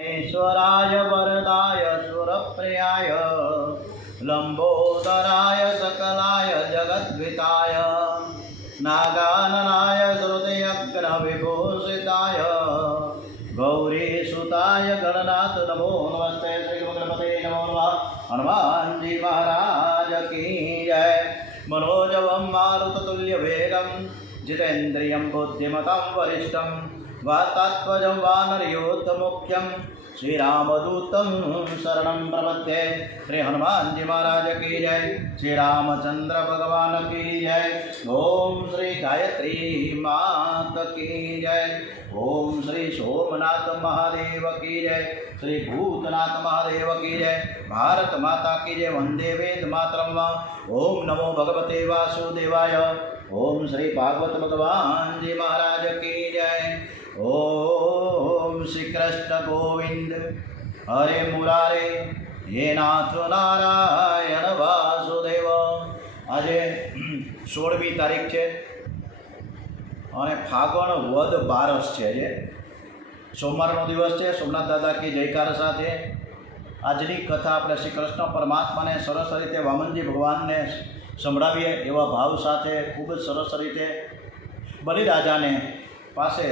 ईश्वराय वरदाय सुरप्रियाय लंबोदराय सकलाय जगद्विताय नागाननाय श्रुतियज्ञविभूषिताय गौरीसुताय गणनाथ नमो नमस्ते। श्री गणपते नमो नमः। हनुमान जी महाराज की जय। मनोजवं मारुततुल्यवेगं जितेन्द्रियं बुद्धिमतं वरिष्ठं वातात्मजं वानरयोद्धमुख्यं श्रीरामदूतं शरणं प्रपद्ये। श्री हनुमान जी महाराज की जय। श्री रामचंद्र भगवान की जय। ओम श्री गायत्री मात की जय। ओम श्री सोमनाथ महादेव की जय। श्री भूतनाथ महादेव की जय। भारत माता की जय। वंदे वेद मातरम। ओम नमो भगवते वासुदेवाय। ओम श्री भागवत भगवान जी महाराज की जय। ओम श्री कृष्ण गोविंद हरे मुरारे ये नाथ नारायण वासुदेव। आज 16મી તારીખ છે અને ફાગણ વદ 12 છે। આજે સોમવારનો દિવસ છે। સોમનાથ દાદા की જયકાર સાથે આજની કથા આપણે શ્રી કૃષ્ણ પરમાત્માને સરસ રીતે વામનજી ભગવાનને સંભળાવીએ એવા ભાવ સાથે ખૂબ જ સરસ રીતે બલિરાજાને પાસે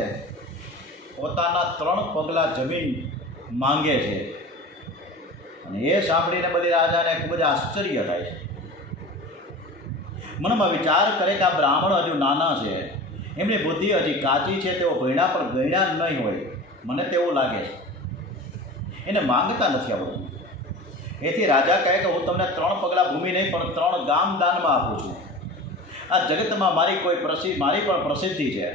પોતાના 3 પગલાં જમીન માંગે છે અને એ સાંભળીને બલિરાજાને ખૂબ જ આશ્ચર્ય થાય છે। મનમાં વિચાર કરે કે આ બ્રાહ્મણ હજુ નાના છે, એમની બુદ્ધિ હજી કાચી છે, તેઓ ભણ્યા પણ ગણ્યા નહીં હોય, મને તેવું લાગે છે, એને માંગતા નથી આવડતું। એથી રાજા કહે કે હું તમને 3 પગલાં ભૂમિ નહીં પણ 3 ગામ દાનમાં આપું છું। આ જગતમાં મારી પણ પ્રસિદ્ધિ છે।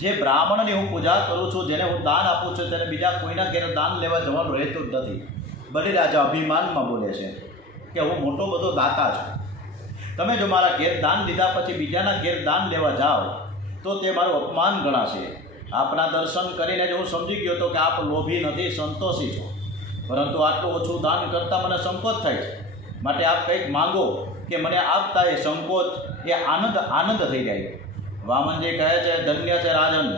જે બ્રાહ્મણની હું પૂજા કરું છું, જેને હું દાન આપું છું, તેને બીજા કોઈના ઘેર દાન લેવા જવાનું રહેતું જ નથી। બલિરાજા અભિમાનમાં બોલે છે કે હું મોટો બધો દાતા છું, તમે જો મારા ઘેર દાન લીધા પછી બીજાના ઘેર દાન લેવા જાઓ તો તે મારું અપમાન ગણાશે। આપના દર્શન કરીને જ હું સમજી ગયો હતો કે આપ લોભી નથી, સંતોષી છો, પરંતુ આટલું ઓછું દાન કરતાં મને સંકોચ થાય છે, માટે આપ કંઈક માંગો કે મને આપતા એ સંકોચ એ આનંદ થઈ જાય। વામનજી કહે છે ધન્ય છે રાજન,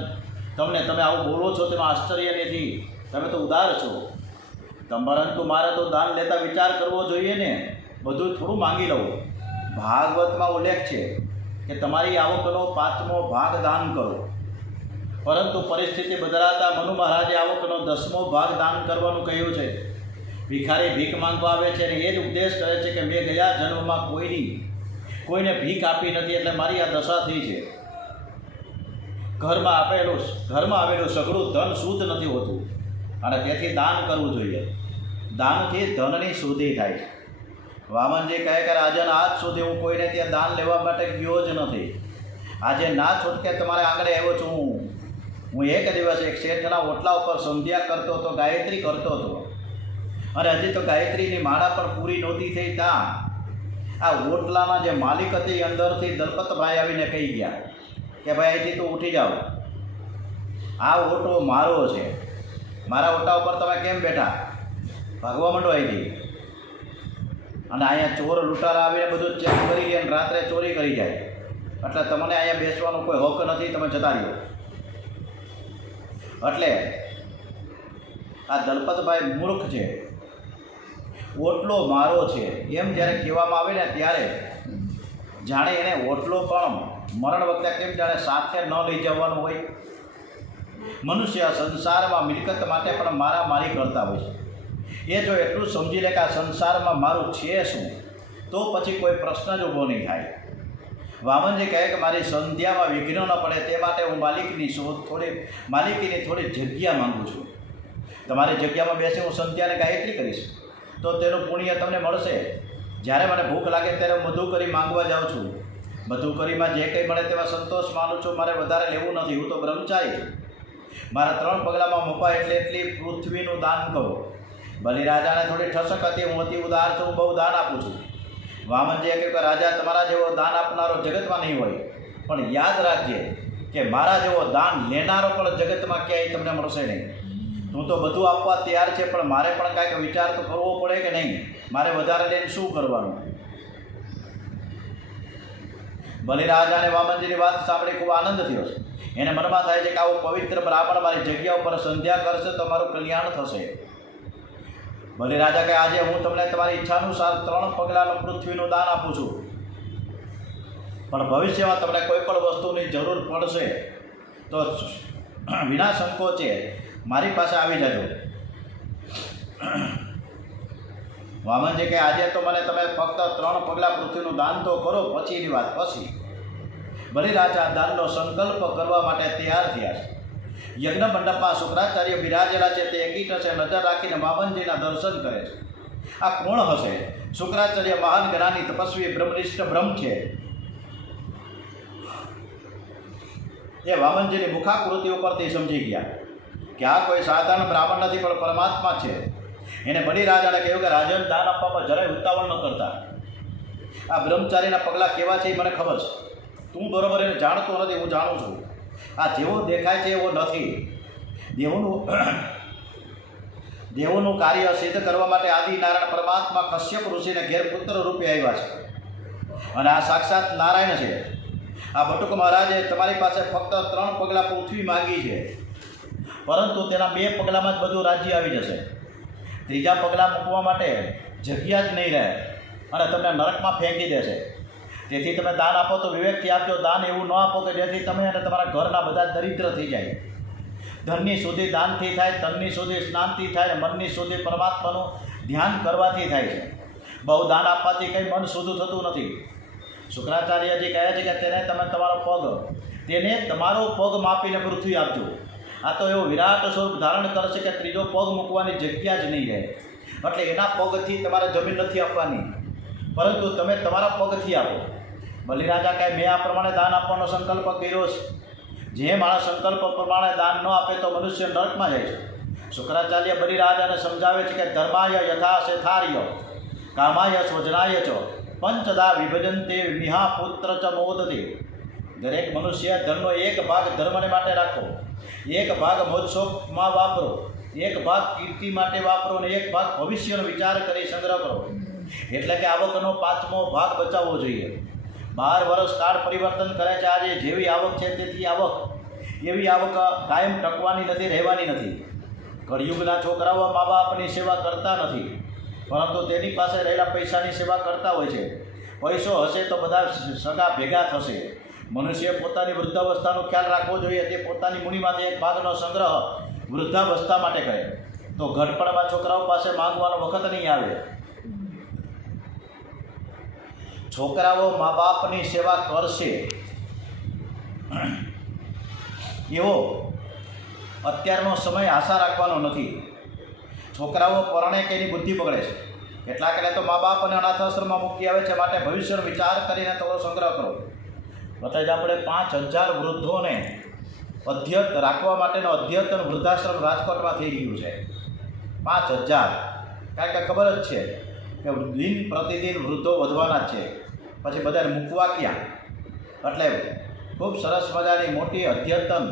તમે આવું બોલો છો તેમાં આશ્ચર્ય નથી, તમે તો ઉદાર છો, પરંતુ મારે તો દાન લેતા વિચાર કરવો જોઈએ ને, બધું થોડું માંગી લઉં। ભાગવતમાં ઉલ્લેખ છે કે તમારી આવકનો 5મો ભાગ દાન કરો, પરંતુ પરિસ્થિતિ બદલાતા મનુ મહારાજે આવકનો 10મો ભાગ દાન કરવાનું કહ્યું છે। ભિખારી ભીખ માંગવા આવે છે અને એ જ ઉપદેશ કરે છે કે મેં ગયા જન્મમાં કોઈને ભીખ આપી નથી, એટલે મારી આ દશા થઈ છે। ઘરમાં આવેલું સઘળું ધન શુદ્ધ નથી હોતું અને તેથી દાન કરવું જોઈએ। દાનથી ધનની શુદ્ધિ થાય છે। વામનજી કહે કે રાજન, આજ સુધી હું કોઈને ત્યાં દાન લેવા માટે ગયો જ નથી, આજે ના છૂટકે તમારે આંગણે આવ્યો છું। હું એક દિવસ એક શેઠના ઓટલા ઉપર સંધ્યા કરતો હતો, ગાયત્રી કરતો હતો, અને હજી તો ગાયત્રીની માળા પણ પૂરી નહોતી થઈ ત્યાં આ ઓટલાના જે માલિક હતી અંદરથી દલપતભાઈ આવીને કહી ગયા કે ભાઈ અહીંથી તો ઉઠી જાઓ, આ ઓટો મારો છે, મારા ઓટા ઉપર તમે કેમ બેઠા, ભાગવા માંડો અહીંથી। અને અહીંયા ચોર લૂંટારા આવીને બધું ચેક કરી લે અને રાત્રે ચોરી કરી જાય, એટલે તમને અહીંયા બેસવાનો કોઈ હક નથી, તમે જતા રહ્યો। એટલે આ દલપતભાઈ મૂર્ખ છે, ઓટલો મારો છે એમ જ્યારે કહેવામાં આવે ને ત્યારે જાણે એને ઓટલો પણ મરણ વખતે કેમ જાણે સાથે ન લઈ જવાનું હોય। મનુષ્ય સંસારમાં મિલકત માટે પણ મારામારી કરતા હોય છે। એ જો એટલું સમજી લે કે આ સંસારમાં મારું છે શું, તો પછી કોઈ પ્રશ્ન જ ઊભો નહીં થાય। વામનજી કહે કે મારી સંધ્યામાં વિઘ્ન ન પડે તે માટે હું માલિકીની થોડી જગ્યા માગું છું। તમારી જગ્યામાં બેસી હું સંધ્યાને ગાયત્રી કરીશ તો તેનું પુણ્ય તમને મળશે। જ્યારે મને ભૂખ લાગે ત્યારે મધુકરી માંગવા જાઉં છું, મધુકરીમાં જે કંઈ મળે તેમાં સંતોષ માનું છું, મારે વધારે લેવું નથી, હું તો બ્રહ્મચારી છું। મારા 3 પગલામાં મપા એટલી પૃથ્વીનું દાન કરો। બલિરાજાને થોડી ઠસક હતી, હું અતિ ઉદાર છું, હું બહુ દાન આપું છું। વામનજીએ કહ્યું કે રાજા, તમારા જેવો દાન આપનારો જગતમાં નહીં હોય, પણ યાદ રાખજે કે મારા જેવો દાન લેનારો પણ જગતમાં ક્યાંય તમને મળશે નહીં। હું તો બધું આપવા તૈયાર છે, પણ મારે પણ કાંઈક વિચાર તો કરવો પડે કે નહીં, મારે વધારે લઈને શું કરવાનું। બલિરાજાને વામનજીની વાત સાંભળી ખૂબ આનંદ થયો છે। એને મનમાં થાય છે કે આવો પવિત્ર બ્રાહ્મણ મારી જગ્યા ઉપર સંધ્યા કરશે તો મારું કલ્યાણ થશે. બલિ રાજા કહે આજે હું તમને તમારી ઈચ્છાનુસાર 3 પગલાનું પૃથ્વીનું દાન આપું છું, પણ ભવિષ્યમાં તમને કોઈ પણ વસ્તુની જરૂર પડશે તો વિના સંકોચે મારી પાસે આવી જજો. વામનજી કહે આજે તો મને તમે ફક્ત 3 પગલાં પૃથ્વીનું દાન તો કરો, પછીની વાત પછી. બલિ રાજા દાનનો સંકલ્પ કરવા માટે તૈયાર થયા છે. યજ્ઞ મંડપમાં શુક્રાચાર્ય બિરાજેલા છે. તે એકીટસે નજર રાખીને વામનજીના દર્શન કરે છે. આ કોણ હશે? શુક્રાચાર્ય મહાન જ્ઞાની તપસ્વી બ્રહ્મનિષ્ઠ બ્રહ્મ છે. એ વામનજીની મુખાકૃતિ ઉપરથી સમજી ગયા કે આ કોઈ સાધારણ બ્રાહ્મણ નથી, પણ પરમાત્મા છે. એને બલિ રાજાને કહ્યું કે રાજન, દાન આપવામાં જરાય ઉતાવળ ન કરતા. આ બ્રહ્મચારીના પગલાં કેવા છે એ મને ખબર છે. તું બરોબર એને જાણતો નથી, હું જાણું છું. આ જેવો દેખાય છે એવો નથી. દેવોનું કાર્ય સિદ્ધ કરવા માટે આદિનારાયણ પરમાત્મા કશ્યપ ઋષિને ઘેર પુત્ર રૂપે આવ્યા છે, અને આ સાક્ષાત નારાયણ છે. આ બટુક મહારાજે તમારી પાસે ફક્ત 3 પગલાં પૃથ્વી માગી છે, પરંતુ તેના 2 પગલામાં જ બધું રાજ્ય આવી જશે. 3જા પગલાં મૂકવા માટે જગ્યા જ નહીં રહે અને તમને નરકમાં ફેંકી દેશે. તેથી તમે દાન આપો તો વિવેકથી આપજો. દાન એવું ન આપો કે જેથી તમે અને તમારા ઘરના બધા દરિદ્ર થઈ જાય. ધનની શુદ્ધિ દાનથી થાય, તનની શુદ્ધિ સ્નાનથી થાય, અને મનની શુદ્ધિ પરમાત્માનું ધ્યાન કરવાથી થાય છે. બહુ દાન આપવાથી કંઈ મન શુદ્ધ થતું નથી. શુક્રાચાર્યજી કહે છે કે તેને તમારો પગ માપીને પૃથ્વી આપજો. આ તો એવો વિરાટ સ્વરૂપ ધારણ કરશે કે 3જો પગ મૂકવાની જગ્યા જ નહીં રહે. એટલે એના પગથી તમારે જમીન નથી આપવાની, પરંતુ તમે તમારા પગથી આપો. બલિ રાજા કહે મેં આ પ્રમાણે દાન આપવાનો સંકલ્પ કર્યો છે. જે માણસ સંકલ્પ પ્રમાણે દાન ન આપે તો મનુષ્ય નરકમાં જાય છે. શુક્રાચાર્ય બલિ રાજાને સમજાવે છે કે ધર્માય યથા શેથાર્ય કામાય સ્વજનાય ચ પંચદા વિભજનતે નિહા પુત્ર ચ મોદતે. દરેક મનુષ્ય ધનનો 1 ભાગ ધર્મને માટે રાખો, 1 ભાગ મોજશોખમાં વાપરો, 1 ભાગ કીર્તિ માટે વાપરો, અને 1 ભાગ ભવિષ્યનો વિચાર કરી સંગ્રહ કરો. એટલે કે આવકનો 5મો ભાગ બચાવવો જોઈએ. 12 વર્ષ કાળ પરિવર્તન કરે છે. આજે જેવી આવક છે તેથી આવક, એવી આવક કાયમ ટકવાની નથી, રહેવાની નથી. કળિયુગના છોકરાઓ મા બાપની સેવા કરતા નથી, પરંતુ તેની પાસે રહેલા પૈસાની સેવા કરતા હોય છે. પૈસો હશે તો બધા સગા ભેગા થશે. મનુષ્ય પોતાની વૃદ્ધાવસ્થાનો ખ્યાલ રાખવો જોઈએ. તે પોતાની મૂડીમાંથી 1 ભાગનો સંગ્રહ વૃદ્ધાવસ્થા માટે કરે તો ઘડપણમાં છોકરાઓ પાસે માંગવાનો વખત નહીં આવે. છોકરાઓ મા બાપની સેવા કરશે એવો અત્યારનો સમય આશા રાખવાનો નથી. છોકરાઓ પરણે કે એની બુદ્ધિ બગડે છે. કેટલાકને તો મા બાપ અને અનાથાશ્રમમાં મૂકી આવે છે. માટે ભવિષ્યનો વિચાર કરીને થોડો સંગ્રહ કરો. બતાવી આપણે 5000 વૃદ્ધોને રાખવા માટેનો અદ્યતન વૃદ્ધાશ્રમ રાજકોટમાં થઈ રહ્યું છે. 5000. કારણ કે ખબર જ છે કે દિન પ્રતિદિન વૃદ્ધો વધવાના જ છે. પછી બધાને મૂકવા ક્યાં? એટલે ખૂબ સરસ મજાની મોટી અદ્યતન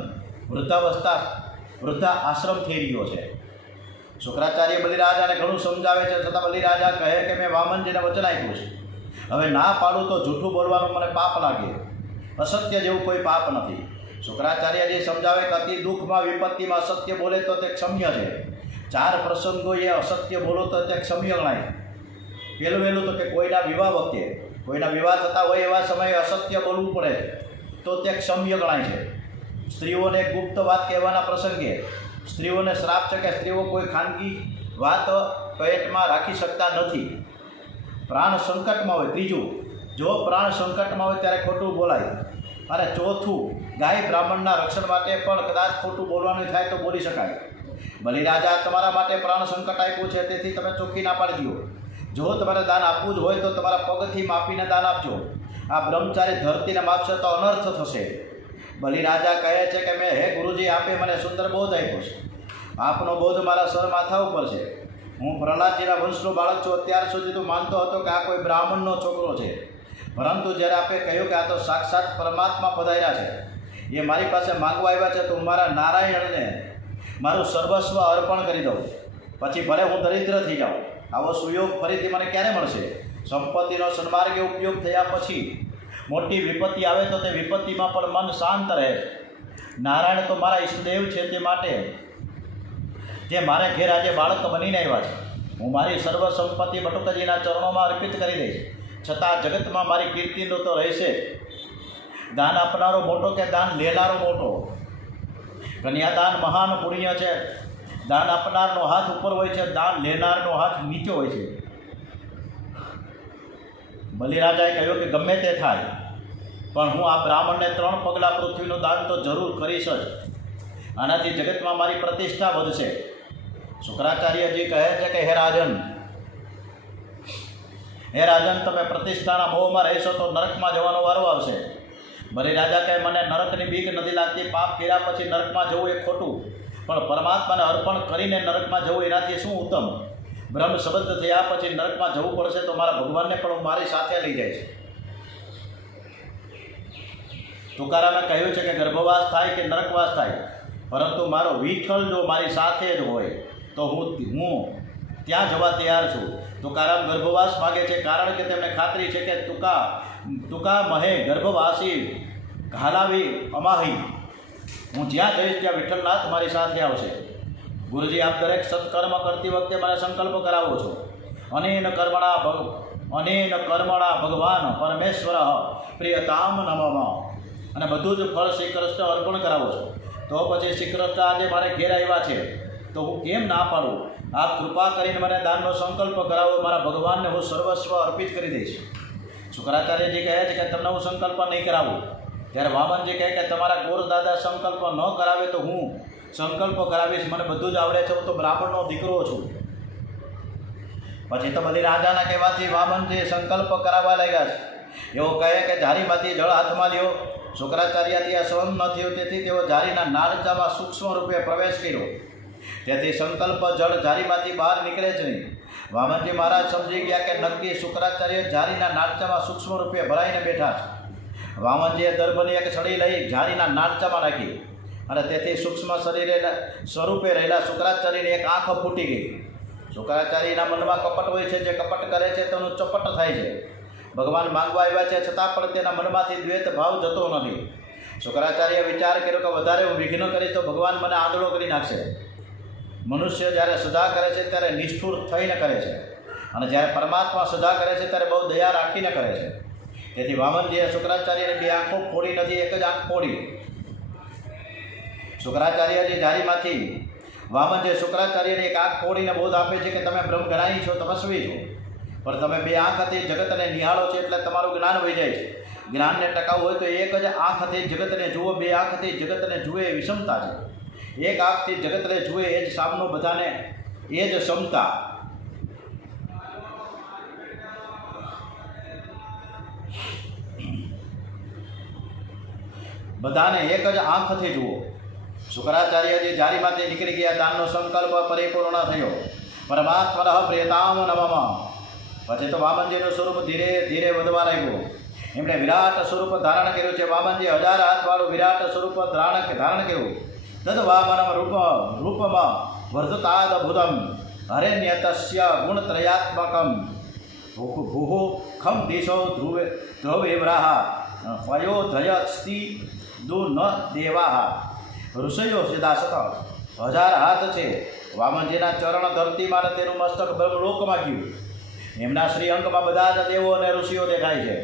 વૃદ્ધા આશ્રમ થઈ રહ્યો છે. શુક્રાચાર્ય બલિ રાજાને ઘણું સમજાવે છે, છતાં બલિ રાજા કહે કે મેં વામનજીને વચન આપ્યું છે, હવે ના પાડું તો જૂઠું બોલવાનું મને પાપ લાગે. અસત્ય જેવું કોઈ પાપ નથી. શુક્રાચાર્યજી સમજાવે કે અતિ દુઃખમાં વિપત્તિમાં અસત્ય બોલે તો તે ક્ષમ્ય છે. 4 પ્રસંગો એ અસત્ય બોલો તો તે ક્ષમ્ય ગણાય. વહેલું તો કે કોઈના વિવાહ થતા હોય એવા સમયે અસત્ય બોલવું પડે તો તે ક્ષમ્ય ગણાય છે. સ્ત્રીઓને ગુપ્ત વાત કહેવાના પ્રસંગે સ્ત્રીઓને શ્રાપ છે કે સ્ત્રીઓ કોઈ ખાનગી વાત પેટમાં રાખી શકતા નથી. પ્રાણ સંકટમાં હોય. 3જું, જો પ્રાણ સંકટમાં હોય ત્યારે ખોટું બોલાય. અને 4થું, ગાય બ્રાહ્મણના રક્ષણ માટે પણ કદાચ ખોટું બોલવાનું થાય તો બોલી શકાય. બલિ રાજા તમારા માટે પ્રાણ સંકટ આપ્યું છે, તેથી તમે ચોખ્ખી ના પાડી દો. જો તમારે દાન આપવું જ હોય તો તમારા પગથી માપીને દાન આપજો. આ બ્રહ્મચારી ધરતીને માપશે તો અનર્થ થશે. બલિ રાજા કહે છે કે મેં હે ગુરુજી, આપે મને સુંદર બોધ આપ્યો છે. આપનો બોધ મારા સર માથા ઉપર છે. હું પ્રહલાદજીના વંશનો બાળક છું. અત્યાર સુધી તો માનતો હતો કે આ કોઈ બ્રાહ્મણનો છોકરો છે, પરંતુ જ્યારે આપે કહ્યું કે આ તો સાક્ષાત પરમાત્મા પધાર્યા છે, એ મારી પાસે માંગવા આવ્યા છે, તો હું મારા નારાયણને મારું સર્વસ્વ અર્પણ કરી દઉં. પછી ભલે હું દરિદ્ર થઈ જાઉં. આવો સુયોગ ફરીથી મને ક્યારે મળશે? સંપત્તિનો સન્માર્ગે ઉપયોગ થયા પછી મોટી વિપત્તિ આવે તો તે વિપત્તિમાં પણ મન શાંત રહે. નારાયણ તો મારા ઈષ્ટદેવ છે, તે માટે જે મારે ઘેર આજે બાળક બનીને આવ્યા છે, હું મારી સર્વ સંપત્તિ બટુકજીના ચરણોમાં અર્પિત કરી દઈશ. છતાં જગતમાં મારી કીર્તિ તો રહેશે. દાન આપનારો મોટો કે દાન લેનારો મોટો? કન્યાદાન મહાન પુણ્ય છે. દાન આપનારનો હાથ ઉપર હોય છે, દાન લેનારનો હાથ નીચે હોય છે. બલિરાજાએ કહ્યું કે ગમે તે થાય, પણ હું આ બ્રાહ્મણને 3 પગલાં પૃથ્વીનું દાન તો જરૂર કરીશ જ. આનાથી જગતમાં મારી પ્રતિષ્ઠા વધશે. શુક્રાચાર્યજી કહે છે કે હે રાજન, તમે પ્રતિષ્ઠાના મોહમાં રહેશો તો નરકમાં જવાનો વારો આવશે. બલિરાજા કહે મને નરકની બીક નથી લાગતી. પાપ કર્યા પછી નરકમાં જવું એ ખોટું, પણ પરમાત્માને અર્પણ કરીને નરકમાં જવું એનાથી શું ઉત્તમ. બ્રહ્મ શબ્દ થયા પછી નરકમાં જવું પડશે તો મારા ભગવાનને પણ હું મારી સાથે લઈ જઈશ. તુકારામે કહ્યું છે કે ગર્ભવાસ થાય કે નરકવાસ થાય, પરંતુ મારો વિઠ્ઠલ જો મારી સાથે જ હોય તો હું ત્યાં જવા તૈયાર છું. તુકારામ ગર્ભવાસ માગે છે, કારણ કે તેમને ખાતરી છે કે તુકા મહે ગર્ભવાસી ઘાલાવી અમાહી. હું જ્યાં જઈશ ત્યાં વિઠ્ઠલનાથ મારી સાથે આવશે. ગુરુજી, આપ દરેક સત્કર્મ કરતી વખતે મને સંકલ્પ કરાવો છો. અનેન કર્મણા ભગવાન પરમેશ્વર પ્રિયતામ નમઃ. અને બધું જ ફળ શ્રી કૃષ્ણ અર્પણ કરાવો છો. તો પછી શ્રી કૃષ્ણ આજે મારે ઘેર આવ્યા છે તો હું કેમ ના પાડું? આપ કૃપા કરીને મને દાનનો સંકલ્પ કરાવો. મારા ભગવાનને હું સર્વસ્વ અર્પિત કરી દઈશ. શુક્રાચાર્યજી કહે છે કે તમને હું સંકલ્પ નહીં કરાવું. ત્યારે વામનજી કહે કે તમારા ગોરદાદા સંકલ્પ ન કરાવે તો હું સંકલ્પ કરાવીશ. મને બધું જ આવડે છે, હું તો બ્રાહ્મણનો દીકરો છું. પછી તો બલિરાજાના કહેવાથી વામનજી સંકલ્પ કરાવવા લાગ્યા છે. એવો કહે કે જારીમાંથી જળ હાથમાં લ્યો. શુક્રાચાર્યથી આ સહન ન થયું, તેથી તેઓ જારીના નાળચામાં સૂક્ષ્મ રૂપે પ્રવેશ કર્યો. તેથી સંકલ્પ જળ જારીમાંથી બહાર નીકળે જ નહીં. વામનજી મહારાજ સમજી ગયા કે નક્કી શુક્રાચાર્ય જારીના નાળચામાં સૂક્ષ્મ રૂપે ભરાઈને બેઠા છે. વામનજીએ દર્ભની એક છડી લઈ જારીના નાળચામાં નાખી અને તેથી સૂક્ષ્મ શરીરે સ્વરૂપે રહેલા શુક્રાચાર્યની એક આંખ ફૂટી ગઈ. શુક્રાચાર્યના મનમાં કપટ હોય છે, જે કપટ કરે છે તેનું ચપટ થાય છે. ભગવાન માંગવા આવ્યા છે છતાં પણ તેના મનમાંથી દ્વૈત ભાવ જતો નથી. શુક્રાચાર્ય વિચાર કર્યો કે વધારે હું વિઘ્ન કરીશ તો ભગવાન મને આંધળો કરી નાખશે. મનુષ્ય જ્યારે સજા કરે છે ત્યારે નિષ્ઠુર થઈને કરે છે, અને જ્યારે પરમાત્મા સજા કરે છે ત્યારે બહુ દયા રાખીને કરે છે. તેથી વામનજીએ શુક્રાચાર્યની 2 આંખો ફોડી નથી, એક જ આંખ ફોડી. શુક્રાચાર્યજી જારીમાંથી વામનજી શુક્રાચાર્યની એક આંખ ફોડીને બોધ આપે છે કે તમે બ્રહ્મજ્ઞાની છો, તપસ્વી છો, પણ તમે 2 આંખથી જગતને નિહાળો છો એટલે તમારું જ્ઞાન વહી જાય છે. જ્ઞાનને ટકાવવું હોય તો એક જ આંખથી જગતને જુઓ. 2 આંખથી જગતને જુએ એ વિષમતા છે. એક આંખથી જગતને જુએ એ જ સામનો બધાને, એ જ ક્ષમતા. બધાને એક જ આંખથી જુઓ. શુક્રાચાર્યજી જારીમાંથી નીકળી ગયા. દાનનો સંકલ્પ પરિપૂર્ણ થયો. પરમાત્મા પ્રિયતામ નમઃ. પછી તો વામનજીનું સ્વરૂપ ધીરે ધીરે વધવા લાગ્યું. એમણે વિરાટ સ્વરૂપ ધારણ કર્યું છે. વામનજી 1000 હાથવાળું વિરાટ સ્વરૂપ ધારણ કર્યું. તદ વામનમ રૂપમાં વર્ધતાદભુતમ હરેન્યતસ્ય ગુણત્રયાત્મકમ ભૂહુ ખમ દિશો ધ્રુવેવ્રાહ વયોધયસ્તિ દુ ન દેવાહ. ઋષયો સિદ્ધાસત 1000 હાથ છે. વામનજીના ચરણ ધરતીમાં અને તેનું મસ્તક બ્રહ્મલોકમાં ગયું. એમના શ્રીઅંગમાં બધા જ દેવો અને ઋષિઓ દેખાય છે.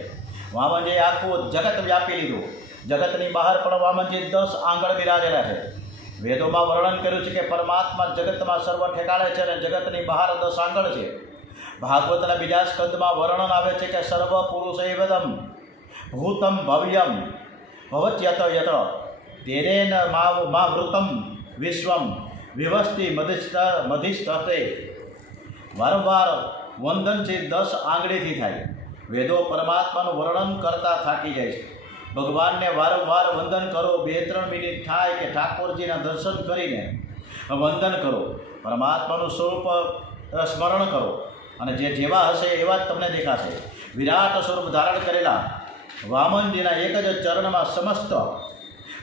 વામનજીએ આખું જગત વ્યાપી લીધું. જગતની બહાર પણ વામનજી 10 આંગળ બિરાજેલા છે. વેદોમાં વર્ણન કર્યું છે કે પરમાત્મા જગતમાં સર્વ ઠેકાણે છે અને જગતની બહાર 10 આંગળ છે. ભાગવતના બીજા સ્કંદમાં વર્ણન આવે છે કે સર્વ પુરુષૈવદમ ભૂતમ ભવ્યમ ભવત્યત યત તેરેન માવૃતમ વિશ્વમ વિવસ્તિ મધિષ્ઠતે. વારંવાર વંદન છે 10 આંગળીથી થાય. વેદો પરમાત્માનું વર્ણન કરતા થાકી જાય છે. ભગવાનને વારંવાર વંદન કરો. 2-3 મિનિટ થાય કે ઠાકોરજીના દર્શન કરીને વંદન કરો. પરમાત્માનું સ્વરૂપ સ્મરણ કરો અને જે જેવા હશે એવા જ તમને દેખાશે. વિરાટ સ્વરૂપ ધારણ કરેલા વામનજીના એક જ ચરણમાં સમસ્ત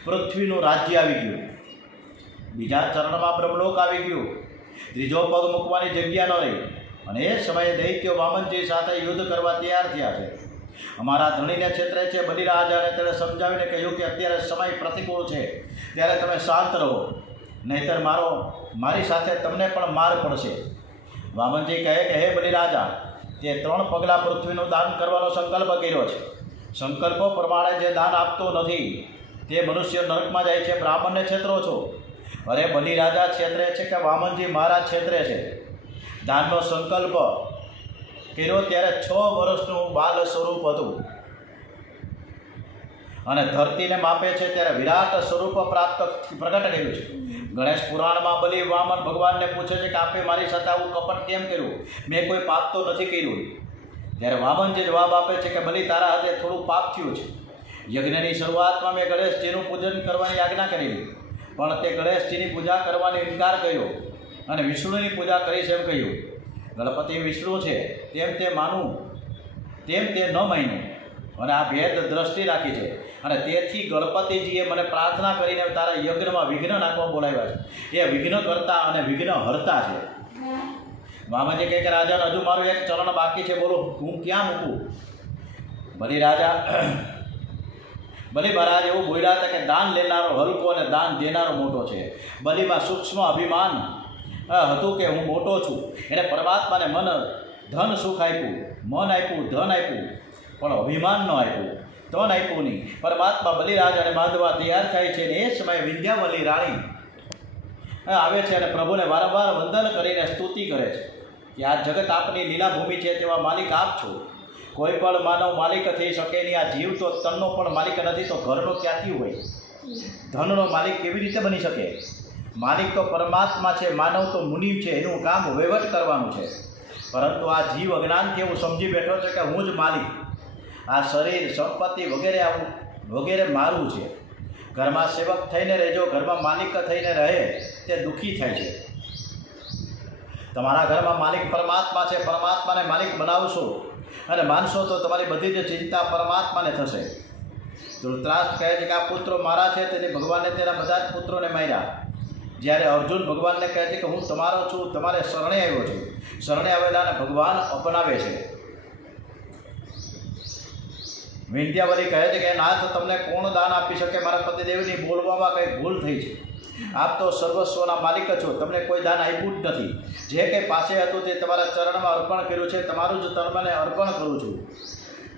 પૃથ્વીનું રાજ્ય આવી ગયું. બીજા ચરણમાં બ્રહ્મલોક આવી ગયું. ત્રીજો પગ મૂકવાની જગ્યા ન રહી. અને એ સમયે દૈત્યો વામનજી સાથે યુદ્ધ કરવા તૈયાર થયા છે. અમારા ધણીને ક્ષેત્રે છે. બલિરાજાને તેણે સમજાવીને કહ્યું કે અત્યારે સમય પ્રતિકૂળ છે, ત્યારે તમે શાંત રહો, નહીંતર મારી સાથે તમને પણ માર પડશે. વામનજી કહે કે હે બલિરાજા, તે 3 પગલાં પૃથ્વીનું દાન કરવાનો સંકલ્પ કર્યો છે. સંકલ્પો પ્રમાણે જે દાન આપતો નથી તે મનુષ્ય નરકમાં જાય છે. બ્રાહ્મણને છેતરો છો. અરે બલિરાજા છેતરે છે કે વામનજી મહારાજ છેતરે છે? દાનનો સંકલ્પ કર્યો ત્યારે 6 વર્ષનું બાલ સ્વરૂપ હતું અને ધરતીને માપે છે ત્યારે વિરાટ સ્વરૂપ પ્રગટ કર્યું છે. ગણેશ પુરાણમાં બલિ વામન ભગવાનને પૂછે છે કે આપે મારી સાથે આવું કપટ કેમ કર્યું? મેં કોઈ પાપ તો નથી કર્યું. ત્યારે વામનજી જવાબ આપે છે કે બલિ, તારા હાથે થોડું પાપ થયું છે. યજ્ઞની શરૂઆતમાં મેં ગણેશજીનું પૂજન કરવાની આજ્ઞા કરેલી, પણ તે ગણેશજીની પૂજા કરવાનો ઇનકાર કર્યો અને વિષ્ણુની પૂજા કરીશ એમ કહ્યું. ગણપતિ વિષ્ણુ છે તેમ તે માનું તેમ તે ન માન્યું અને આ ભેદ દ્રષ્ટિ રાખી છે. અને તેથી ગણપતિજીએ મને પ્રાર્થના કરીને તારા યજ્ઞમાં વિઘ્ન નાખવા બોલાવ્યા છે. એ વિઘ્ન કરતા અને વિઘ્ન હરતા છે. વામનજી કહે કે રાજાને હજુ મારું એક ચરણ બાકી છે, બોલો હું ક્યાં મૂકું? બલિ મહારાજ એવું બોલ્યા હતા કે દાન લેનારો હલકો અને દાન દેનારો મોટો છે. બલિમાં સૂક્ષ્મ અભિમાન હતું કે હું મોટો છું. એને પરમાત્માને ધન સુખ આપ્યું, મન આપ્યું, ધન આપ્યું, પણ અભિમાન ન આપ્યું, ધન આપ્યું નહીં. પરમાત્મા બલિરાજ અને માધવા તૈયાર થાય છે અને એ સમયે વિંધ્યાવલી રાણી આવે છે અને પ્રભુને વારંવાર વંદન કરીને સ્તુતિ કરે છે કે આ જગત આપની લીલાભૂમિ છે, તેવા માલિક આપ છો. કોઈ પણ માનવ માલિક થઈ શકે નહીં. આ જીવ તો તનનો પણ માલિક નથી, તો ઘરનો ક્યાંથી હોય? ધનનો માલિક કેવી રીતે બની શકે? માલિક તો પરમાત્મા છે, માનવ તો મુનિ છે, એનું કામ વહીવટ કરવાનું છે. પરંતુ આ જીવ અજ્ઞાનથી એવું સમજી બેઠો છે કે હું જ માલિક, આ શરીર સંપત્તિ વગેરે મારું છે. ઘરમાં સેવક થઈને રહેજો, ઘરમાં માલિક થઈને રહે તે દુઃખી થાય છે. તમારા ઘરમાં માલિક પરમાત્મા છે. પરમાત્માને માલિક બનાવશો અને માનશો તો તમારી બધી જ ચિંતા પરમાત્માને થશે. ધૃતરાષ્ટ્ર કહે છે કે આ પુત્રો મારા છે, તેથી ભગવાને તેના બધા જ પુત્રોને માર્યા. જ્યારે અર્જુન ભગવાનને કહે છે કે હું તમારો છું, તમારે શરણે આવ્યો છું. શરણે આવેલાને ભગવાન અપનાવે છે. વિંધ્યાવલી કહે છે કે નાથ, તમને કોણ દાન આપી શકે? મારા પતિદેવની બોલવામાં કંઈ ભૂલ થઈ છે. આપ તો સર્વસ્વના માલિક છો, તમને કોઈ દાન આપ્યું જ નથી. જે કંઈ પાસે હતું તે તમારા ચરણમાં અર્પણ કર્યું છે. તમારું જ તનને અર્પણ કરું છું.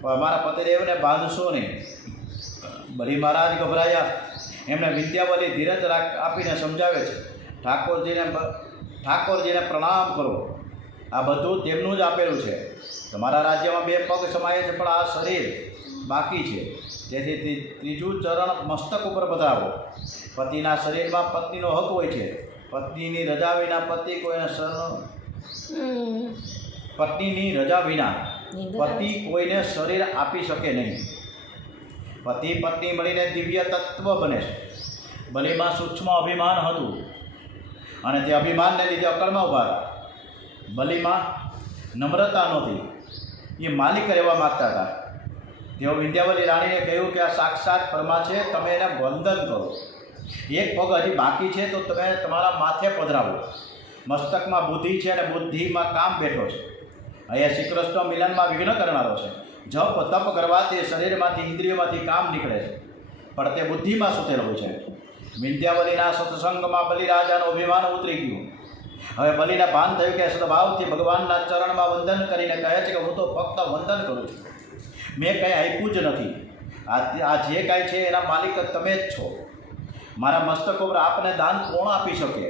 મારા પતિદેવને બાંધશો નહીં. બલિ મહારાજ ગભરાયા. એમને વિંધ્યાવલી ધીરજ આપીને સમજાવે છે, ઠાકોરજીને પ્રણામ કરો. આ બધું તેમનું જ આપેલું છે. તમારા રાજ્યમાં 2 પગ સમાય છે, પણ આ શરીર બાકી છે. તેથી ત્રીજું ચરણ મસ્તક ઉપર પધરાવો. પતિના શરીરમાં પત્નીનો હક હોય છે. પત્નીની રજા વિના પતિ કોઈને શરીર આપી શકે નહીં. પતિ પત્ની મળીને દિવ્ય તત્વ બને છે. બલિમાં સૂક્ષ્મ અભિમાન હતું અને તે અભિમાનને લીધે અકળમાં ઊભા હતા. બલિમાં નમ્રતા નહોતી. એ માલિક રહેવા માગતા હતા. તેઓ વિંધ્યાવલી રાણીને કહ્યું કે આ સાક્ષાત પરમા છે, તમે એને વંદન કરો. એક પગ હજી બાકી છે તો તમે તમારા માથે પધરાવો. મસ્તકમાં બુદ્ધિ છે અને બુદ્ધિમાં કામ બેઠો છે. અહીંયા શ્રી કૃષ્ણ મિલનમાં વિઘ્ન કરનારો છે. જપ તપ કરવાથી શરીરમાંથી ઇન્દ્રિયોમાંથી કામ નીકળે છે, પણ તે બુદ્ધિમાં સૂતેલો હોય છે. વિંધ્યાવલીના સત્સંગમાં બલિરાજાનું અભિમાન ઉતરી ગયું. હવે બલિને ભાન થયું કે સદભાવથી ભગવાનના ચરણમાં વંદન કરીને કહે છે કે હું તો ફક્ત વંદન કરું છું, મેં કંઈ આપ્યું જ નથી. આ જે કાંઈ છે એના માલિક તમે જ છો. મારા મસ્તક ઉપર આપને દાન કોણ આપી શકે?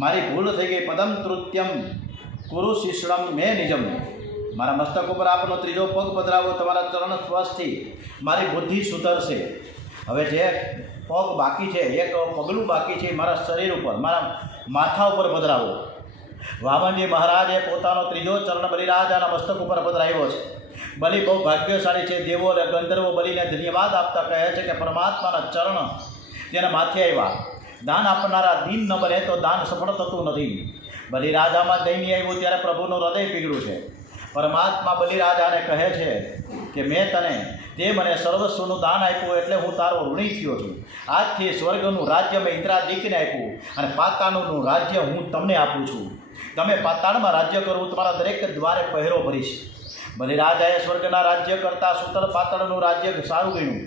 મારી ભૂલ થઈ ગઈ. પદમ તૃત્યમ કુરુ શિષ્ણમ મેં નિજમ. મારા મસ્તક ઉપર આપનો ત્રીજો પગ પધરાવો. તમારા ચરણ સ્પર્શથી મારી બુદ્ધિ સુધરશે. હવે જે પગ બાકી છે, એક પગલું બાકી છે, મારા શરીર ઉપર, મારા માથા ઉપર પધરાવો. વામનજી મહારાજે પોતાનો ત્રીજો ચરણ બલિરાજાના મસ્તક ઉપર પધરાવ્યો છે. બલિ બહુ ભાગ્યશાળી છે. દેવો અને ગંધર્વો બલિને ધન્યવાદ આપતા કહે છે કે પરમાત્માના ચરણ તેના માથે આવ્યા. દાન આપનારા દીન ન બને તો દાન સફળ થતું નથી. બલિરાજામાં દૈન્ય આવ્યું ત્યારે પ્રભુનું હૃદય પીગળ્યું છે. પરમાત્મા બલિરાજાને કહે છે કે મેં તે મને સર્વસ્વનું દાન આપ્યું એટલે હું તારો ઋણી થયો છું. આજથી સ્વર્ગનું રાજ્ય મેં ઇન્દ્રાદિકને આપ્યું અને પાતાળનું રાજ્ય હું તમને આપું છું. તમે પાતાળમાં રાજ્ય કરવું, તમારા દરેક દ્વારે પહેરો ભરીશ. બલિરાજાએ સ્વર્ગના રાજ્ય કરતાં સૂતળ પાતાળનું રાજ્ય સારું ગયું.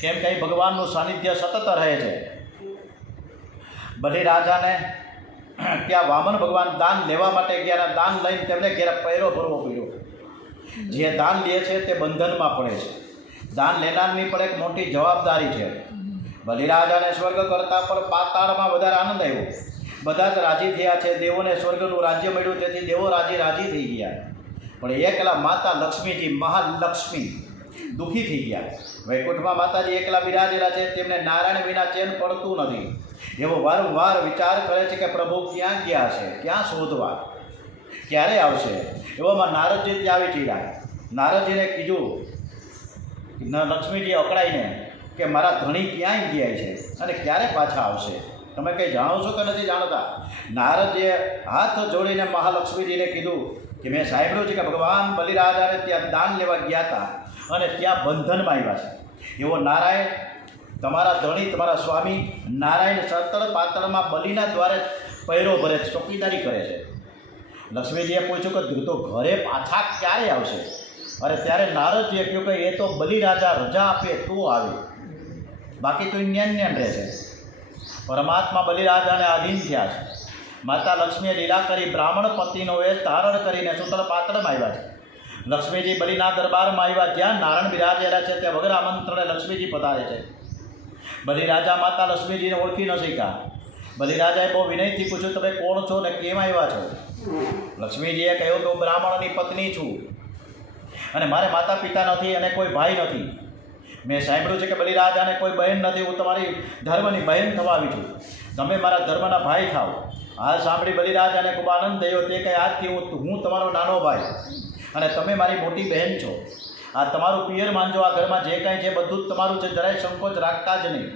કેમ કે ભગવાનનું સાનિધ્ય સતત રહે છે. બલિ રાજાને ત્યાં વામન ભગવાન દાન લેવા માટે ગયા, દાન લઈને તેમને ઘેર પહેરો ભરવો પડ્યો. જે દાન લે છે તે બંધનમાં પડે છે. દાન લેનારની પણ એક મોટી જવાબદારી છે. બલિરાજાને સ્વર્ગ કરતાં પણ પાતાળમાં વધારે આનંદ આવ્યો. બધા જ રાજી થયા છે. દેવોને સ્વર્ગનું રાજ્ય મળ્યું, તેથી દેવો રાજી થઈ ગયા. પણ એકલા માતા લક્ષ્મીજી, મહાલક્ષ્મી દુઃખી થઈ ગયા. વૈકુંઠમાં માતાજી એકલા બિરાજેલા છે, તેમને નારાયણ વિના ચેન પડતું નથી. એવો વારંવાર વિચાર કરે છે કે પ્રભુ ક્યાં ગયા છે, ક્યાં શોધવા, ક્યારે આવશે. એવામાં નારદજી ત્યાં આવી ચડ્યા. નારદજીને કીધું, લક્ષ્મીજી અકળાઈને કે મારા ધણી ક્યાંય ગયા છે અને ક્યારે પાછા આવશે, તમે કંઈ જાણો છો કે નથી જાણતા? નારદજીએ હાથ જોડીને મહાલક્ષ્મીજીને કીધું કે મેં સાંભળ્યું છે કે ભગવાન બલિરાજાને ત્યાં દાન લેવા ગયા હતા અને ત્યાં બંધનમાં આવ્યા છે. એવો નારાયણ તમારા ધણી, તમારા સ્વામી નારાયણ સતળ પાતળમાં બલિના દ્વારે પહેરો ભરે છે, ચોકીદારી કરે છે. લક્ષ્મીજીએ પૂછ્યું કે તો ઘરે પાછા ક્યારે આવશે? અરે ત્યારે નારદજીએ કહ્યું કે એ તો બલિરાજા રજા આપે તો આવે, બાકી તો ન્યાન રહે છે. પરમાત્મા બલિરાજાને આધીન થયા છે. માતા લક્ષ્મીએ લીલા કરી બ્રાહ્મણ પતિનો વેશ ધારણ કરીને સૂતળ પાતળમાં આવ્યા છે. લક્ષ્મીજી બલિના દરબારમાં આવ્યા. જ્યાં નારાયણ બિરાજેલા છે ત્યાં વગર આમંત્રણે લક્ષ્મીજી પધારે છે. બલિરાજા માતા લક્ષ્મીજીને ઓળખી ન શક્યા. બલિરાજાએ બહુ વિનયથી પૂછ્યું, તમે કોણ છો ને કેમ આવ્યા છો? લક્ષ્મીજીએ કહ્યું કે હું બ્રાહ્મણની પત્ની છું અને મારે માતા પિતા નથી અને કોઈ ભાઈ નથી. મેં સાંભળ્યું છે કે બલિરાજાને કોઈ બહેન નથી, હું તમારી ધર્મની બહેન થવા આવી છું, તમે મારા ધર્મના ભાઈ થાવ. આ સાંભળી બલિરાજાને ખૂબ આનંદ થયો. તે કહે, આજથી હું તમારો નાનો ભાઈ અને તમે મારી મોટી બહેન છો. આ તમારું પિયર માનજો, આ ઘરમાં જે કાંઈ છે બધું જ તમારું છે, જરાય સંકોચ રાખતા જ નહીં.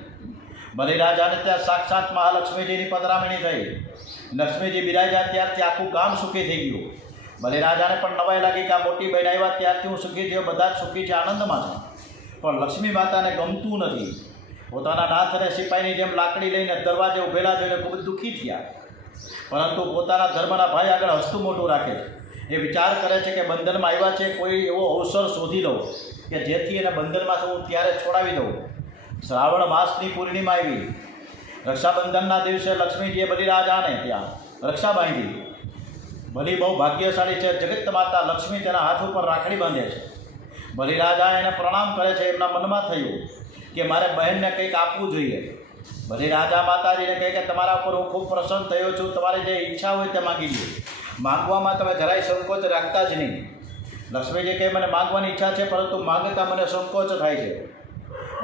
બલિરાજાને ત્યાં સાક્ષાત મહાલક્ષ્મીજીની પધરામણી થઈ. લક્ષ્મીજી બિરાજ્યા ત્યારથી આખું ગામ સુખી થઈ ગયું. બલિરાજાને પણ નવાઈ લાગી કે આ મોટી બહેન આવ્યા ત્યારથી હું સુખી થયો, બધા જ સુખી છે, આનંદમાં છે. પણ લક્ષ્મી માતાને ગમતું નથી. પોતાના નાથ અને સિપાહીની જેમ લાકડી લઈને દરવાજે ઊભેલા જોઈને ખૂબ દુઃખી થયા. પરંતુ પોતાના ધર્મના ભાઈ આગળ હસતું મોટું રાખે છે. એ વિચાર કરે છે કે બંધનમાં આવ્યા છે, કોઈ એવો અવસર શોધી લઉં કે જેથી એને બંધનમાં હું ત્યારે છોડાવી દઉં. શ્રાવણ માસની પૂર્ણિમા આવી. રક્ષાબંધનના દિવસે લક્ષ્મીજીએ બલિરાજાને ત્યાં રક્ષા બાંધી. બલિ બહુ ભાગ્યશાળી છે. જગત માતા લક્ષ્મી તેના હાથ ઉપર રાખડી બાંધે છે. બલિરાજા એને પ્રણામ કરે છે. એમના મનમાં થયું કે મારે બહેનને કંઈક આપવું જોઈએ. બલિરાજા માતાજીને કહે કે તમારા ઉપર હું ખૂબ પ્રસન્ન થયો છું, તમારી જે ઈચ્છા હોય તે માગી લો. માગવામાં તમે જરાય સંકોચ રાખતા જ નહીં. લક્ષ્મીજી કહે મને માગવાની ઈચ્છા છે, પરંતુ માગતા મને સંકોચ થાય છે.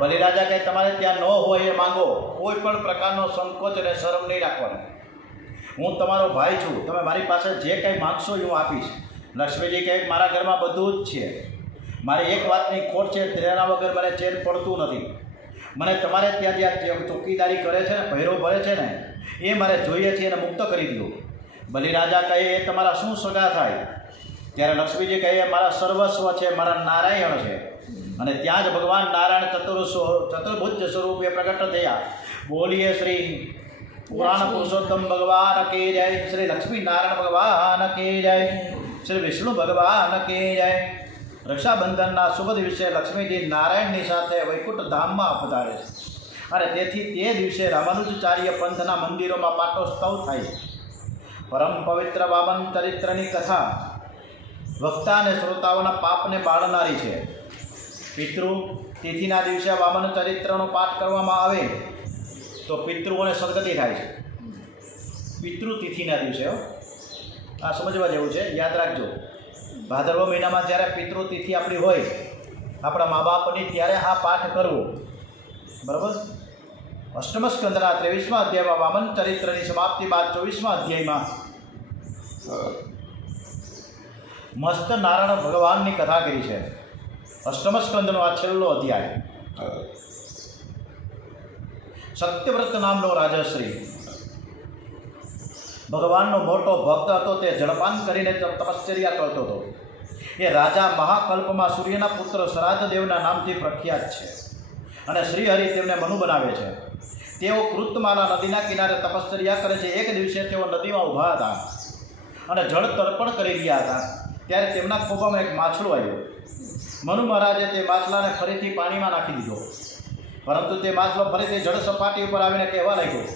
બલિરાજા કહે તમારે ત્યાં ન હોય એ માગો, કોઈ પણ પ્રકારનો સંકોચ અને શરમ નહીં રાખવાનો. હું તમારો ભાઈ છું, તમે મારી પાસે જે કંઈ માગશો એ હું આપીશ. લક્ષ્મીજી કહે મારા ઘરમાં બધું જ છે, મારી એક વાતની ખોટ છે, તેના વગર મને ચેન પડતું નથી. મને તમારે ત્યાં જ્યાં ચોકીદારી કરે છે ને, પહેરો ભરે છે ને, એ મારે જોઈએ છે, એને મુક્ત કરી દો. બલિરાજા કહે એ તમારા શું સગા થાય? ત્યારે લક્ષ્મીજી કહે મારા સર્વસ્વ છે, મારા નારાયણ છે. અને ત્યાં જ ભગવાન નારાયણ ચતુર્ભુજ સ્વરૂપે પ્રગટ થયા. બોલીએ શ્રી પુરાણ પુરુષોત્તમ ભગવાન કે જય, શ્રી લક્ષ્મી નારાયણ ભગવાન કે જય, શ્રી વિષ્ણુ ભગવાન કે જય. રક્ષાબંધનના શુભ દિવસે લક્ષ્મીજી નારાયણની સાથે વૈકુંઠ ધામમાં પધારે છે. અને તેથી તે દિવસે રામાનુજાચાર્ય પંથના મંદિરોમાં પાટોત્સવ થાય છે. પરમ પવિત્ર વામન ચરિત્રની કથા વક્તા અને શ્રોતાઓના પાપને બાળનારી છે. પિતૃ તિથિના દિવસે વામન ચરિત્રનો પાઠ કરવામાં આવે તો પિતૃઓને સદગતિ થાય છે. પિતૃ તિથિના દિવસે આ સમજવા જેવું છે, યાદ રાખજો. ભાદરવ મહિનામાં જ્યારે પિતૃ તિથિ આપણી હોય આપણા મા બાપની, ત્યારે આ પાઠ કરવો, બરાબર. અષ્ટમ સ્કંદના 23મા અધ્યાયમાં વામન ચરિત્રની સમાપ્તિ બાદ 24મા અધ્યાયમાં મસ્ત નારાયણ ભગવાનની કથા કરી છે. અષ્ટમ સ્કંદનો આ છેલ્લો અધ્યાય. સત્યવ્રત નામનો રાજશ્રી ભગવાનનો મોટો ભક્ત હતો. તે જળપાન કરીને તપશ્ચર્યા કરતો હતો. એ રાજા મહાકલ્પમાં સૂર્યના પુત્ર શ્રાદ્ધદેવના નામથી પ્રખ્યાત છે અને શ્રીહરિ તેમને મનુ બનાવે છે. તેઓ કૃતમાલા નદીના કિનારે તપશ્ચર્યા કરે છે. એક દિવસે તેઓ નદીમાં ઊભા હતા અને જળ તર્પણ કરી રહ્યા હતા. ત્યારે તેમના ખોબામાં એક માછલું આવ્યું. મનુ મહારાજે તે માછલાને ફરીથી પાણીમાં નાખી દીધો, પરંતુ તે માછલો ફરીથી જળ સપાટી ઉપર આવીને કહેવા લાગ્યો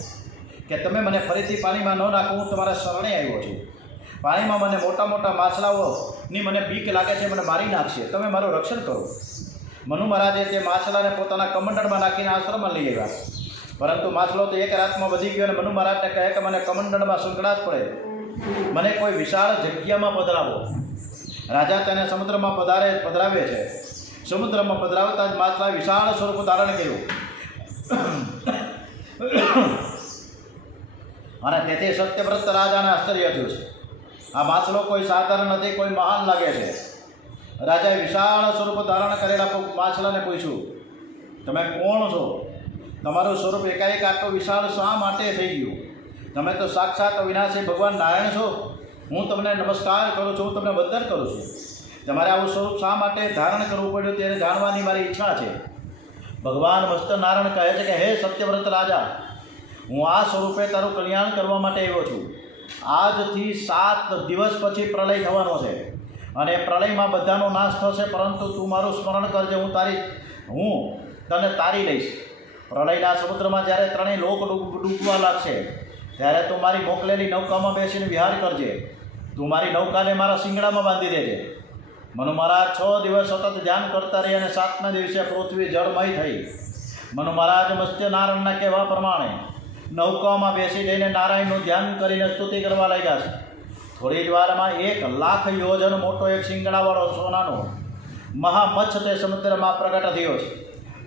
કે તમે મને ફરીથી પાણીમાં ન નાખો, હું તમારા શરણે આવ્યો છું. પાણીમાં મને મોટા મોટા માછલાઓની મને બીક લાગે છે, મને મારી નાખશે, તમે મારું રક્ષણ કરો. મનુ મહારાજે તે માછલાને પોતાના કમંડળમાં નાખીને આશ્રમમાં લઈ આવ્યા. પરંતુ માછલો તો એક રાતમાં વધી ગયો અને મનુ મહારાજને કહે કે મને કમંડળમાં સંકળાશ પડે, મને કોઈ વિશાળ જગ્યામાં પધરાવો. રાજા તેને સમુદ્રમાં પધરાવે છે. સમુદ્રમાં પધરાવતા જ માછલાએ વિશાળ સ્વરૂપ ધારણ કર્યું અને તેથી સત્યવ્રત રાજાને આશ્ચર્ય થયું છે. આ માછલો કોઈ સાધારણ નથી, કોઈ મહાન લાગે છે. રાજાએ વિશાળ સ્વરૂપ ધારણ કરેલા માછલાને પૂછ્યું, તમે કોણ છો? તમારું સ્વરૂપ એકાએક આટલું વિશાળ શા માટે થઈ ગયું? તમે તો સાક્ષાત વિનાશી ભગવાન નારાયણ છો. હું તમને નમસ્કાર કરું છું, હું તમને વંદન કરું છું. તમારે આવું સ્વરૂપ શા માટે ધારણ કરવું પડ્યું તેને જાણવાની મારી ઈચ્છા છે. ભગવાન મસ્ત નારાયણ કહે છે કે હે સત્યવ્રત રાજા, હું આ સ્વરૂપે તારું કલ્યાણ કરવા માટે આવ્યો છું. આજથી 7 દિવસ પછી પ્રલય થવાનો છે અને પ્રલયમાં બધાનો નાશ થશે, પરંતુ તું મારું સ્મરણ કરજે, હું તને તારી લઈશ. પ્રલયના સમુદ્રમાં જ્યારે ત્રણેય લોક ડૂબવા લાગશે ત્યારે તું મારી મોકલેલી નૌકામાં બેસીને વિહાર કરજે. તું મારી નૌકાને મારા શિંગડામાં બાંધી દેજે. મનુ મહારાજ 6 દિવસ સતત ધ્યાન કરતા રહી અને 7મા દિવસે પૃથ્વી જળમય થઈ. મનુ મહારાજ મત્સ્ય નારાયણના કહેવા પ્રમાણે નૌકામાં બેસી જઈને નારાયણનું ધ્યાન કરીને સ્તુતિ કરવા લાગ્યા છે. થોડી જ વારમાં 1 લાખ યોજન મોટો એક શિંગડાવાળો સોનાનો મહામચ્છ તે સમુદ્રમાં પ્રગટ થયો છે.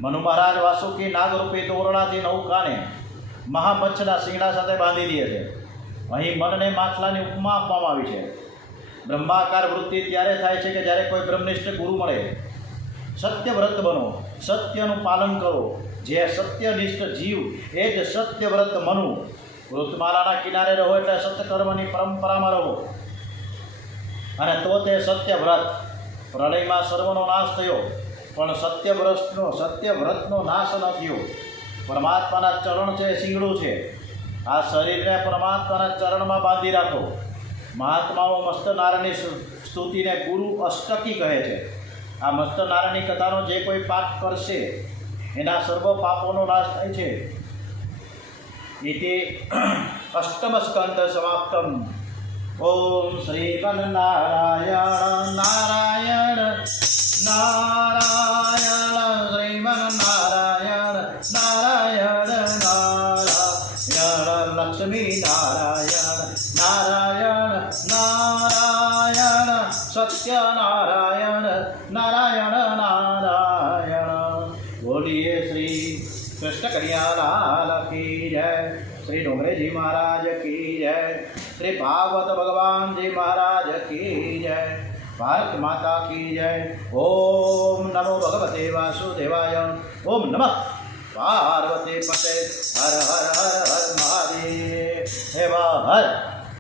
મનુ મહારાજ વાસુકી નાગરૂપી દોરડાથી નૌકાને મહામચ્છના શિંગડા સાથે બાંધી દે છે. અહીં મનને માછલાની ઉપમા આપવામાં આવી છે. બ્રહ્માકાર વૃત્તિ ત્યારે થાય છે કે જ્યારે કોઈ બ્રહ્મનિષ્ઠ ગુરુ મળે. સત્યવ્રત બનો, સત્યનું પાલન કરો. જે સત્યનિષ્ઠ જીવ એ જ સત્યવ્રત મનુ. વૃત્તમાલાના કિનારે રહો એટલે સત્યકર્મની પરંપરામાં રહો અને તો તે સત્યવ્રત. પ્રલયમાં સર્વનો નાશ થયો પણ સત્યવ્રતનો નાશ ન થયો. પરમાત્માના ચરણ છે, શિંગડું છે. આ શરીરને પરમાત્માના ચરણમાં બાંધી રાખો. મહાત્માઓ મસ્તનારાયણની સ્તુતિને ગુરુ અષ્ટકી કહે છે. આ મસ્તનારાયણની કથાનો જે કોઈ પાઠ કરશે એના સર્વ પાપોનો નાશ થાય છે. ઇતિ અષ્ટમ સ્કંદ સમાપ્તમ. ઓમ શ્રી નારાયણ નારાયણ નારાયણ શ્રીમન્નારાયણ નારાયણ નારાયણ લક્ષ્મી નારાયણ નારાયણ નારાયણ સત્યનારાયણ નારાયણ નારાયણ. બોલીએ શ્રી કૃષ્ણ કનૈયાલાલ કી જય. શ્રી ડોંગરેજી મહારાજ કી જય. શ્રી ભાગવત ભગવાનજી મહારાજ કી જય. ભારત માતા કી જય. ઓમ નમો ભગવતે વાસુદેવાય. ઓમ નમઃ પાર્વતી પતે. હર હર હર હર મહાદેવ. હર